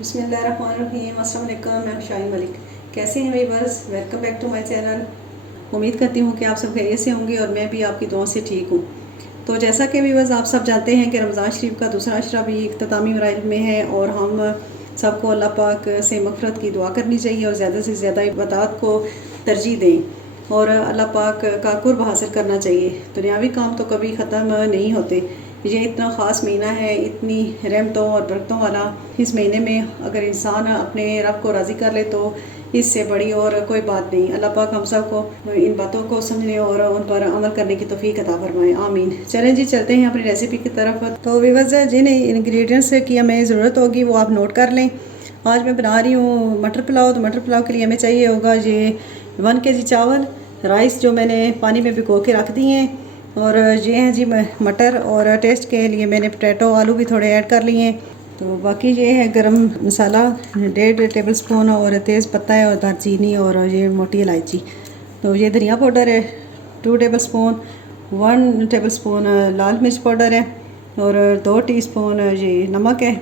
बिस्मिल्लाहिर्रहमानिर्रहीम। अस्सलाम वालेकुम। मैं शाहीन मलिक। कैसे हैं viewers? Welcome back to my channel. उम्मीद करती हूँ कि आप सब खैरियत से होंगे और मैं भी आपकी दुआओं से ठीक हूँ। तो जैसा कि वीवर्स आप सब जानते हैं कि रमज़ान शरीफ का दूसरा अशरा भी इख्तितामी मराहिल में है और हम सबको अल्लाह पाक से मग़फ़िरत की दुआ करनी चाहिए और ज़्यादा से ज़्यादा इबादत को तरजीह दें और अल्लाह पाक का कुर्ब हासिल करना चाहिए। दुनियावी काम तो कभी ख़त्म नहीं होते। ये इतना ख़ास महीना है, इतनी रहमतों और बरकतों वाला। इस महीने में अगर इंसान अपने रब को राज़ी कर ले तो इससे बड़ी और कोई बात नहीं। अल्लाह पाक हम सब को इन बातों को समझने और उन पर अमल करने की तौफीक अता फरमाए, आमीन। चलें जी, चलते हैं अपनी रेसिपी की तरफ। तो व्यूअर्स, जिन इंग्रेडिएंट्स की हमें ज़रूरत होगी वो आप नोट कर लें। आज मैं बना रही हूँ मटर पुलाव। तो मटर पुलाव के लिए हमें चाहिए होगा ये 1 kg चावल, राइस जो मैंने पानी में भिगो के रख दिए हैं, और ये हैं जी मटर, और टेस्ट के लिए मैंने पोटैटो आलू भी थोड़े ऐड कर लिए हैं। तो बाकी ये है गरम मसाला 1.5 टेबल स्पून, और तेज़ पत्ता है, और दालचीनी, और ये मोटी इलायची। तो ये धनिया पाउडर है 2 टेबल स्पून, 1 टेबल स्पून लाल मिर्च पाउडर है, और 2 टीस्पून ये नमक है,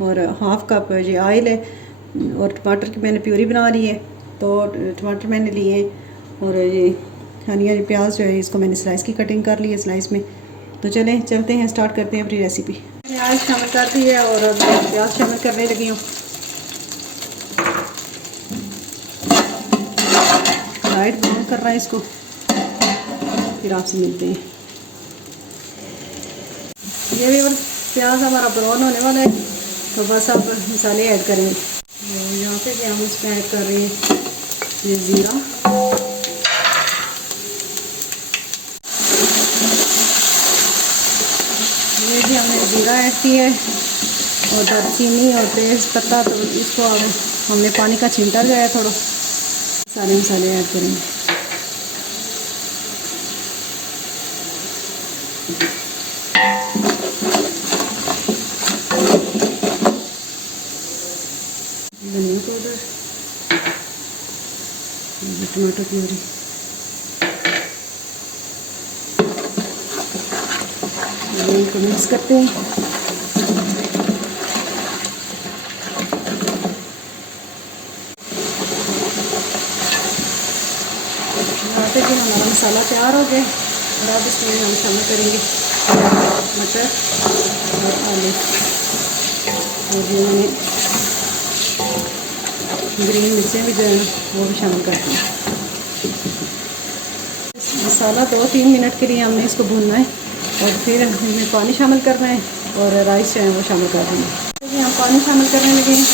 और हाफ़ कप ये ऑयल है, और टमाटर की मैंने प्यूरी बना ली है। तो टमाटर मैंने लिए हैं, और ये धनिया प्याज जो है इसको मैंने स्लाइस की कटिंग कर ली है स्लाइस में। तो चलें चलते हैं, स्टार्ट करते हैं अपनी रेसिपी। प्याज शामिल कर दी है और प्याज शामिल करने लगी हूँ। लाइट ब्राउन करना है इसको, फिर आपसे मिलते हैं। ये भी प्याज हमारा ब्राउन होने वाला है, तो बस अब मसाले ऐड करेंगे। यहाँ पे भी हम इसमें ऐड कर रहे हैं ये ज़ीरा, ये भी हमने ज़ीरा ऐड की है, और दालचीनी और तेज़ पत्ता। तो इसको हमने पानी का छींटा जो है थोड़ा, सारे मसाले ऐड करेंगे। धनिया पाउडर, टमाटो प्यूरी, इनको मिक्स करते हैं। यहाँ पे भी हमारा मसाला तैयार हो गया, और अब इसमें हम शामिल करेंगे मटर और आलू, और ये मैंने ग्रीन मिर्चें भी जो है वो भी शामिल करते हैं। मसाला 2-3 मिनट के लिए हमने इसको भूनना है, और फिर इसमें पानी शामिल करना है, और राइस जो है वो शामिल कर देंगे। तो हम पानी शामिल करने लगे हैं,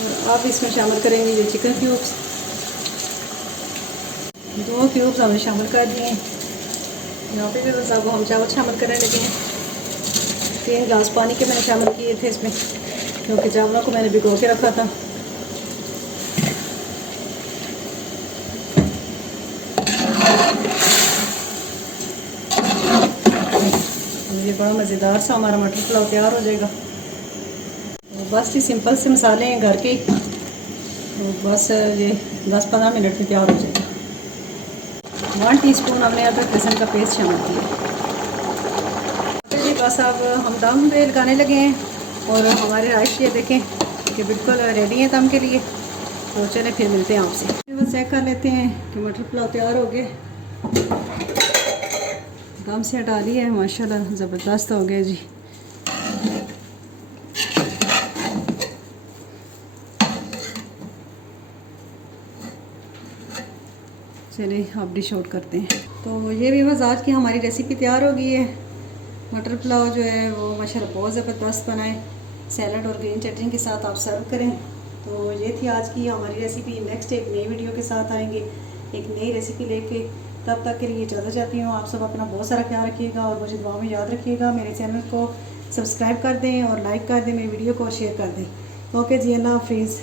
और अब इसमें शामिल करेंगे ये चिकन क्यूब्स। 2 क्यूब्स हमने शामिल कर दिए हैं। यहाँ पे भी बस अब हम चावल शामिल करने लगे हैं। 3 गिलास पानी के मैंने शामिल किए थे इसमें, क्योंकि चावलों को मैंने भिगो के रखा था। ये बड़ा मज़ेदार सा हमारा मटर पुलाव तैयार हो जाएगा। तो बस ये सिंपल से मसाले हैं घर के, तो बस ये 10-15 मिनट में तैयार हो जाएगा। 1 टीस्पून हमने अदरक लहसुन का पेस्ट शामिल किया। जी बस अब हम दम पे लगाने लगे हैं, और हमारे राइस ये देखें कि बिल्कुल रेडी हैं दम के लिए। तो चलें फिर मिलते हैं आपसे। बस चेक कर लेते हैं कि मटर पुलाव तैयार हो गए। दम से हटा लिया है, माशाल्लाह ज़बरदस्त हो गया जी। चलिए अब डिश आउट करते हैं। तो ये भी बस आज की हमारी रेसिपी तैयार हो गई है। मटर पुलाव जो है वो माशाल्लाह बहुत ज़बरदस्त बना है। सैलड और ग्रीन चटनी के साथ आप सर्व करें। तो ये थी आज की हमारी रेसिपी। नेक्स्ट एक नई वीडियो के साथ आएंगे, एक नई रेसिपी लेके। तब तक के लिए इजाज़त चाहती हूँ। आप सब अपना बहुत सारा ख्याल रखिएगा, और मुझे दुआ में याद रखिएगा। मेरे चैनल को सब्सक्राइब कर दें, और लाइक कर दें, मेरी वीडियो को शेयर कर दें। ओके जी, अल्लाह हाफिज़।